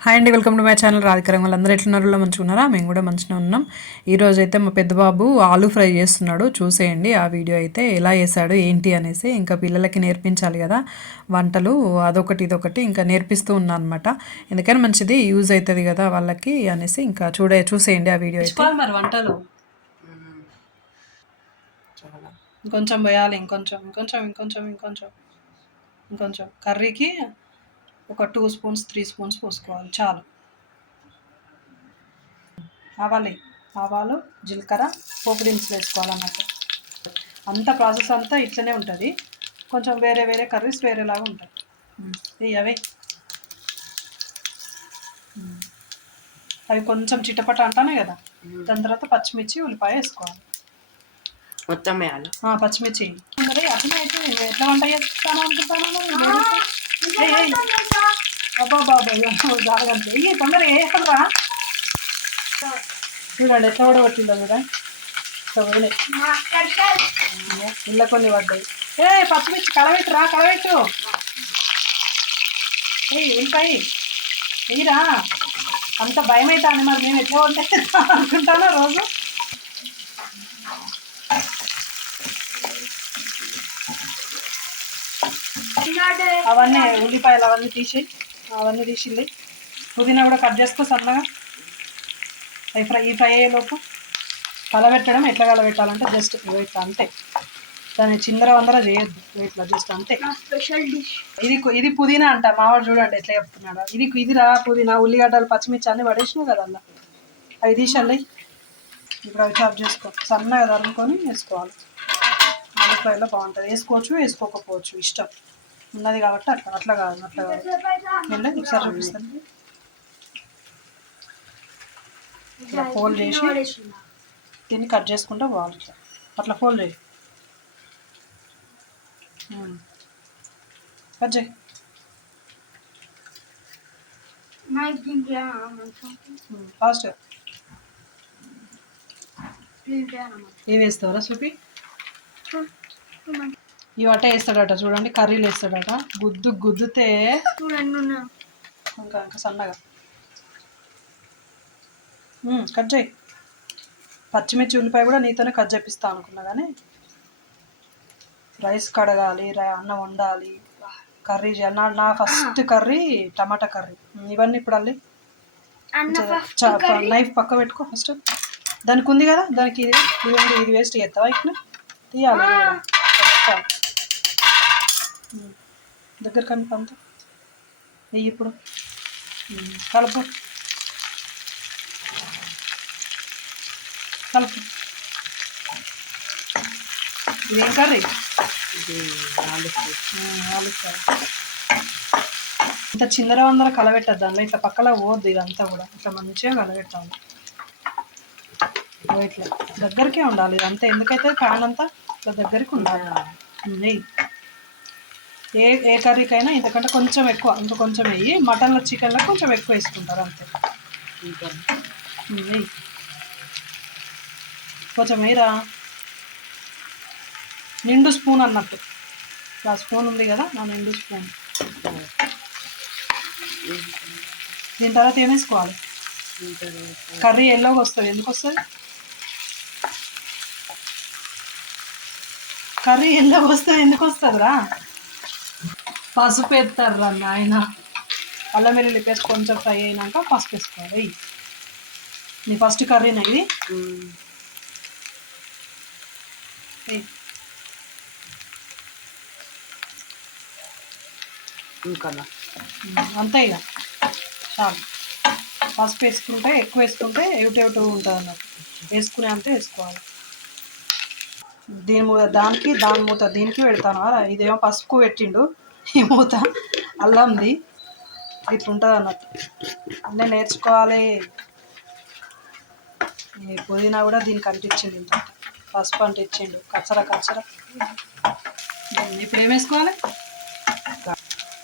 Hi అండి welcome to my channel రాధికరం వాళ్ళు అందరూ ఎట్లున్నారో? మంచుకున్నారా? మేము కూడా మంచిగా ఉన్నాం. ఈరోజు అయితే మా పెద్ద బాబు ఆలు ఫ్రై చేస్తున్నాడు. చూసేయండి ఆ వీడియో అయితే ఎలా చేశాడు ఏంటి అనేసి. ఇంకా పిల్లలకి నేర్పించాలి కదా వంటలు అదొకటి ఇదొకటి ఇంకా నేర్పిస్తూ ఉన్నాను అనమాట ఎందుకని మంచిది యూజ్ అవుతుంది కదా వాళ్ళకి అనేసి ఇంకా చూడే చూసేయండి ఆ వీడియో అయితే. మరి వంటలు? ఇంకొంచెం పోయాలి ఇంకొంచెం ఇంకొంచెం ఇంకొంచెం ఇంకొంచెం ఇంకొంచెం. కర్రీకి ఒక టూ స్పూన్స్ త్రీ స్పూన్స్ పోసుకోవాలి. చాలు. ఆవాలు ఆవాలు జీలకర్ర పోపు దినుసులు వేసుకోవాలన్నట్టు అంత ప్రాసెస్ అంతా ఇట్లనే ఉంటుంది. కొంచెం వేరే వేరే కర్రీస్ వేరేలాగా ఉంటాయి. ఇవి అవి. అవి కొంచెం చిటపట అంటానే కదా? దాని తర్వాత పచ్చిమిర్చి ఉల్లిపాయ వేసుకోవాలి. మొత్తం వేయాలి? పచ్చిమిర్చి. మరి అట్లనే అయితే ఎట్లా వంట చేస్తాను అనుకుంటాను జాగ్రత్త ఇయ్యి తొందర వేయకరా చూడండి ఎట్లా కూడా పట్టిందో వదిలే. ఇళ్ళ కొన్ని పడ్డాయి. ఏ పచ్చిమిర్చి కలవెట్టురా కలవెట్టు ఏయ్ ఉంటాయి వెయ్యిరా అంత భయం అవుతాను మరి మేము ఎట్లా చేస్తాం అనుకుంటానా రోజు? అవన్నీ ఉల్లిపాయలు అవన్నీ తీసి అవన్నీ తీసింది. పుదీనా కూడా కట్ చేసుకో సన్నగా. అవి ఫ్రై ఈ ఫ్రై అయ్యేలోపు కలబెట్టడం ఎట్లా కలబెట్టాలంటే జస్ట్ ఇట్లా అంతే. దాన్ని చిందర వందర చేయొద్దు ఇట్లా జస్ట్ అంతే. Special dish. ఇది ఇది పుదీనా అంట మావాడు చూడండి ఎట్లా చెప్తున్నాడు. ఇది ఇది రా పుదీనా ఉల్లిగడ్డలు పచ్చిమిర్చి అన్ని పడేసినావు కదా అలా. అవి తీసండి ఇప్పుడు అవి చాప్ చేసుకో సన్నగా తరుముకొని వేసుకోవాలి. ఆలు ఫ్రైలో బాగుంటుంది. వేసుకోవచ్చు వేసుకోకపోవచ్చు ఇష్టం. ఉన్నది కాబట్టి అట్లా అట్లా కాదు అట్లా కాదు. వెళ్ళి ఒకసారి చూపిస్తాను. ఇట్లా ఫోల్డ్ చేసి దీన్ని కట్ చేసుకుంటే బాగుంది ఇట్లా. అట్లా ఫోల్డ్ చేయి. కట్ చేయి. ఫాస్ట్ ఏవి వేస్తావరా చూపి ఈ వేస్తాడట చూడండి కర్రీలు వేస్తాడట గుద్దు గుద్దుతే చూడండి ఇంకా ఇంకా సన్నగా కట్ చేయి పచ్చిమిర్చి ఉల్లిపాయ కూడా నీతోనే కట్ చేపిస్తా అనుకున్నా కానీ రైస్ కడగాలి ర- అన్నం వండాలి కర్రీ నా నా ఫస్ట్ కర్రీ టమాటా కర్రీ ఇవన్నీ ఇప్పుడు అల్లి నైఫ్ పక్క పెట్టుకో ఫస్ట్ దానికి ఉంది కదా దానికి ఇది ఇది వేస్ట్ చేస్తావా ఇక్కడ తీయాలి దగ్గర కనుక అంత వెయ్యి ఇప్పుడు. కలుపు. కలుపు. ఇదేం కర్రీ? ఇది ఆలు ఇంత చిందర వందర కలబెట్టద్దు అందులో ఇట్లా పక్కలో పోద్దు ఇదంతా కూడా. ఇట్లా మంచిగా కలబెట్టాలి ఇట్లా. దగ్గరికే ఉండాలి ఇదంతా. ఎందుకైతే ప్యాన్ అంతా ఇట్లా దగ్గరికి ఉండాలి. వెయ్యి ఏ ఏ కర్రీకైనా ఇంతకంటే కొంచెం ఎక్కువ ఇంకా కొంచెం వెయ్యి మటన్లో చికెన్లో కొంచెం ఎక్కువ వేసుకుంటారు అంతే. కొంచెం వేయరా? నిండు స్పూన్ అన్నట్టు. ఆ స్పూన్ ఉంది కదా నా నిండు స్పూన్. దీని తర్వాత ఏం వేసుకోవాలి? ఇంకా కర్రీ ఎల్లోగా వస్తుంది. ఎందుకు వస్తుంది? కర్రీ ఎల్లోగా వస్తుంది ఎందుకు వస్తుందిరా? పసుపు వేస్తారు రా నాయన? అల్లం వెల్లుల్లి పేస్ట్ కొంచెం ఫ్రై అయినాక పసుపు వేసుకోవాలి. నీ ఫస్ట్ కర్రీనా ఇది. ఇంకా అంతే ఇక. చాలు. పసుపు వేసుకుంటే ఎక్కువ వేసుకుంటే ఎవిటెవిటి ఉంటుంది అన్నట్టు వేసుకునే అంతే వేసుకోవాలి. దీని మూత దానికి దాని మూత దీనికి పెడతాను. ఇదేమో పసుపు పెట్టిండు. ఈ మూత అల్లంది. ఇట్లుంటుంది అన్నట్టు అన్నీ నేర్చుకోవాలి. ఈ పుదీనా కూడా దీనికి అంటించిండు ఇంత పసుపు అంటించిండు. కచ్చర కచ్చర. ఇప్పుడు ఏమేసుకోవాలి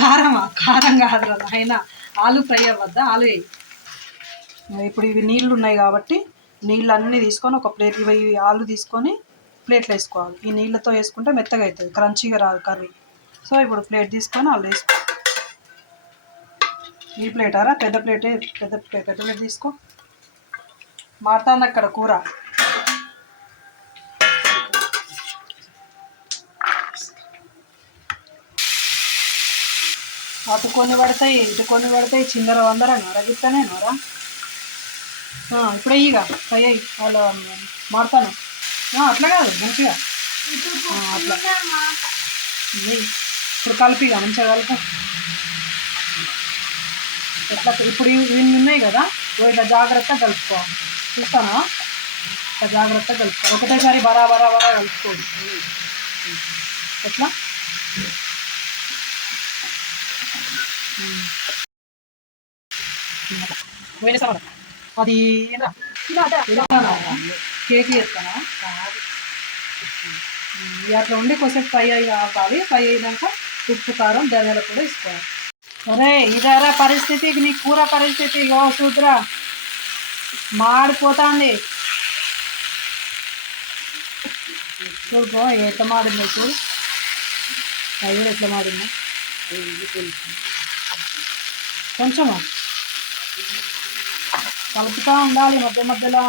కారమా? కారం కాదురా నాయన. ఆలు ఫ్రై అవ్వద్దా? ఆలు వేయి. ఇప్పుడు ఇవి నీళ్ళు ఉన్నాయి కాబట్టి నీళ్ళు అన్నీ తీసుకొని ఒక ప్లేట్ ఇవి ఆలు తీసుకొని ప్లేట్లో వేసుకోవాలి. ఈ నీళ్ళతో వేసుకుంటే మెత్తగా అవుతుంది. క్రంచీగా రాదు కర్రీ. సో ఇప్పుడు ప్లేట్ తీసుకొని ఆలు వేసుకో ఈ ప్లేటారా పెద్ద ప్లేట్ పెద్ద ప్లేట్ పెద్ద ప్లేట్ తీసుకో. మారుతాంది అక్కడ కూర. అటు కొన్ని పడతాయి ఇటు కొన్ని పడతాయి చిందర వందర నరగిస్తానే నోరా. ఇప్పుడే ఇక ఫ్రై అయ్యి వాళ్ళ మారుతాను. అట్లా కాదు మంచిగా. అట్లా. ఇప్పుడు కలిపి ఇక మంచిగా కలుపు. ఎట్లా ఇప్పుడు ఇవి ఇన్ని ఉన్నాయి కదా? ఇట్లా జాగ్రత్తగా కలుపుకోవాలి. చూస్తానా ఇట్లా జాగ్రత్తగా కలుపుకోవాలి. ఒకటేసారి బరా బరా బరా కలుపుకోవాలి ఎట్లా? అది కేక్ చేస్తానా అట్లా ఉండి కొంచెం ఫ్రై అయ్యి కావాలి ఫ్రై అయినాక ఉప్పు కారం ధనియాల కూడా ఇస్తారు. అరే ఇదారా పరిస్థితి? నీ కూర పరిస్థితి? యో చూద్రా మాడిపోతుంది. చూడుకో ఎట్లా మాడిందో చూడు. అది కూడా ఎట్లా మాడిందో. కొంచెమా? కలుపుతూ ఉండాలి మధ్య మధ్యలో.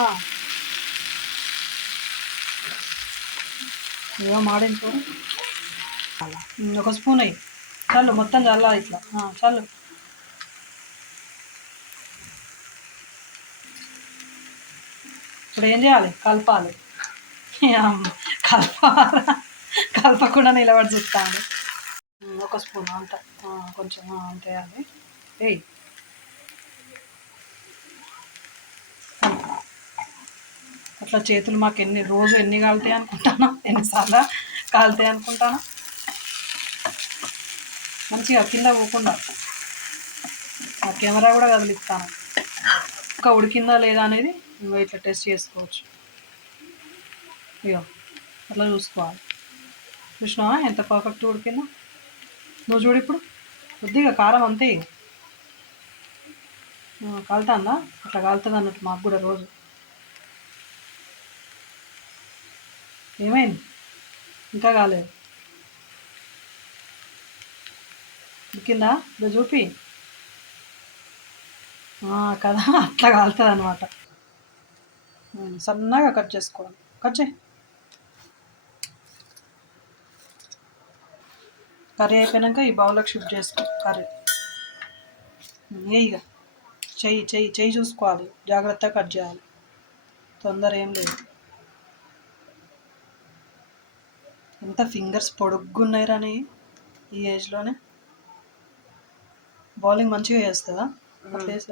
ఏమో మాడింది చూడు. ఒక స్పూన్ అయ్యి. చల్లు మొత్తం చల్లాలి ఇట్లా. చాలు. చల్లు ఇప్పుడు ఏం చేయాలి? కలపాలి. అమ్మ, కలపకుండా నిలబడి చూస్తాను. ఒక స్పూన్ అంత. కొంచెం ఆ, అంతే ఏయ్. అట్లా చేతులు మాకు ఎన్ని రోజు ఎన్ని కాలుతాయి అనుకుంటాను? ఎన్నిసార్లు కాలుతాయి అనుకుంటాను? మంచిగా కింద పోకుండా ఆ కెమెరా కూడా కదిలిస్తాను. ఇంకా ఉడికిందా లేదా అనేది ఇంకో ఇట్లా టెస్ట్ చేసుకోవచ్చు. ఇగో అట్లా చూసుకోవాలి. చూసినావా? ఎంత పర్ఫెక్ట్ ఉడికిందో? నువ్వు చూడు ఇప్పుడు. కొద్దిగా కారం అంతే ఇక. కాలుతుందా? అట్లా కాలుతుంది అన్నట్టు మాకు కూడా రోజు. ఏమైంది? ఇంకా కాలేదు. ఉడికిందా ఇదో చూపి. కదా అట్లా కాలుతుంది అనమాట సన్నగా కట్ చేసుకోవాలి. కట్ చేయి. కర్రీ అయిపోయాక ఈ బౌల్లోకి షిఫ్ట్ చేసుకో కర్రీ. ఇక చెయ్యి చెయ్యి చెయ్యి చూసుకోవాలి. జాగ్రత్తగా కట్ చేయాలి. తొందర ఏం లేదు. ఎంత ఫింగర్స్ పొడుగ్గున్నాయి రాని ఈ ఏజ్లోనే. బౌలింగ్ మంచిగా చేస్తుందా? అట్లా వేసి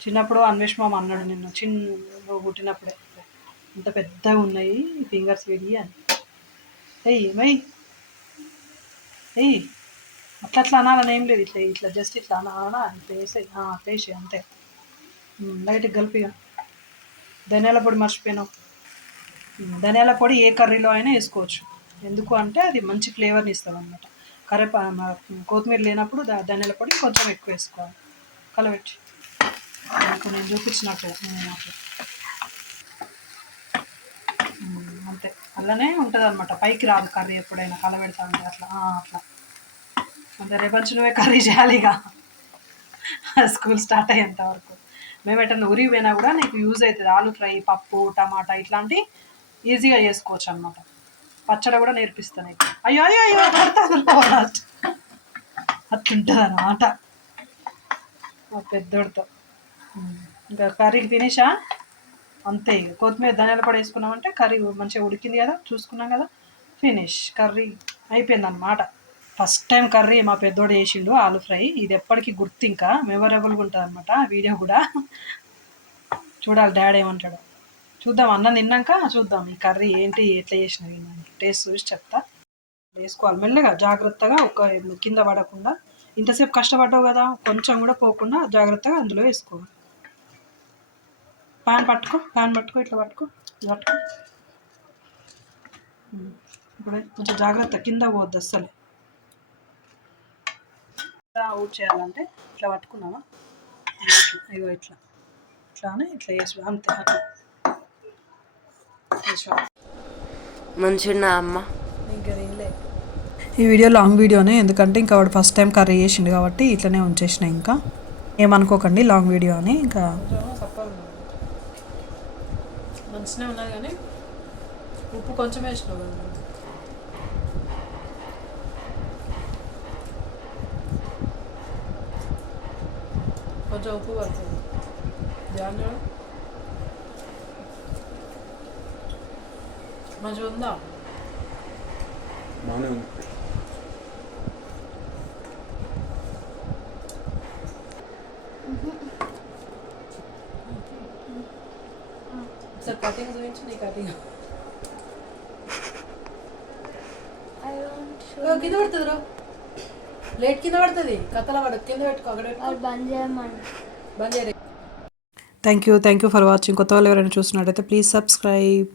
చిన్నప్పుడు అన్వేష్ మామ అన్నాడు నిన్న చిన్న పుట్టినప్పుడే. ఇంత పెద్దగా ఉన్నాయి ఫింగర్స్ విడి అని. ఎయ్యి మై ఎయ్యి అట్లా అట్లా అనాలని ఏం లేదు ఇట్లా ఇట్లా జస్ట్ ఇట్లా అనాలనా ఇట్లా వేసేయి అట్లా అంతే. లైట్గా కలిపిగా ధనియాల పొడి మర్చిపోయినావు. ధనియాల పొడి ఏ కర్రీలో అయినా వేసుకోవచ్చు. ఎందుకు అంటే అది మంచి ఫ్లేవర్ని ఇస్తుంది అనమాట కరేపా కొత్తిమీర లేనప్పుడు ధనియాల పొడి కొంచెం ఎక్కువ వేసుకోవాలి. కలబెట్టి నాకు నేను చూపించినట్టు అంతే. అలానే ఉంటుంది అనమాట పైకి రాదు కర్రీ ఎప్పుడైనా కలబెడతా ఉంటే అట్లా అట్లా. అంతే రేపటి నువ్వే కర్రీ చేయాలి ఇక. స్కూల్ స్టార్ట్ అయ్యేంత వరకు. మేము ఎట్లా ఊరికి పోయినా కూడా నీకు యూజ్ అవుతుంది. ఆలు ఫ్రై పప్పు టమాటా ఇట్లాంటి ఈజీగా చేసుకోవచ్చు అనమాట పచ్చడి కూడా నేర్పిస్తాను అయ్యో అయ్యో అయ్యో పడతాను అట్లుంటుంది అనమాట మా పెద్దోడితో. ఇంకా కర్రీకి తినేసా? అంతే ఇక. కొత్తిమీర ధనియాల కూడా వేసుకున్నామంటే కర్రీ మంచిగా ఉడికింది కదా చూసుకున్నాం కదా. ఫినిష్ కర్రీ అయిపోయింది అన్నమాట ఫస్ట్ టైం కర్రీ మా పెద్దోడు చేసిండు ఆలు ఫ్రై. ఇది ఎప్పటికీ గుర్తు ఇంకా. మెమొరబుల్గా ఉంటుంది అనమాట వీడియో కూడా. చూడాలి డాడీ ఏమంటాడు. చూద్దాం. అన్నం తిన్నాక చూద్దాం ఈ కర్రీ ఏంటి ఎట్లా చేసినది టేస్ట్ చూసి చెప్తా. వేసుకోవాలి. మెల్లగా జాగ్రత్తగా ఒక కింద పడకుండా. ఇంతసేపు కష్టపడ్డావు కదా కొంచెం కూడా పోకుండా జాగ్రత్తగా అందులో వేసుకోవాలి. పాన్ పట్టుకో పాన్ పట్టుకో ఇట్లా పట్టుకో పట్టుకో. ఇప్పుడు కొంచెం జాగ్రత్త కింద పోద్దు అస్సలు. ఇట్లా ఊడ్ చేయాలంటే ఇట్లా పట్టుకున్నావా? ఇట్లా. ఇగో ఇట్లా ఇట్లానే ఇట్లా వేసుకో అంతే అట్లా. మంచిగా అమ్మ? ఇంకా ఈ వీడియో లాంగ్ వీడియోనే ఎందుకంటే ఇంకా వాడు ఫస్ట్ టైం కర్రీ చేసిండు కాబట్టి ఇట్లనే ఉంచేసిన ఇంకా. ఏమనుకోకండి లాంగ్ వీడియో అని ఇంకా. మంచిగా ఉన్నది కానీ ఉప్పు కొంచెం వేసినావు కొంచెం ఉప్పు పడుతుంది. జాగ్రత్త. మంచిగా ఉందా బాగానే ఉంది సార్ కటింగ్ చూపించి నీ కటింగ్ కింద పడుతుంది రో. ప్లేట్ కింద పడుతుంది. కథల పడు కింద పెట్టుకో అక్కడ బంద్ చేయమని బంద్ thank you thank you for watching కొత్త వాళ్ళు ఎవరైనా చూస్తున్నట్టయితే ప్లీజ్ సబ్స్క్రైబ్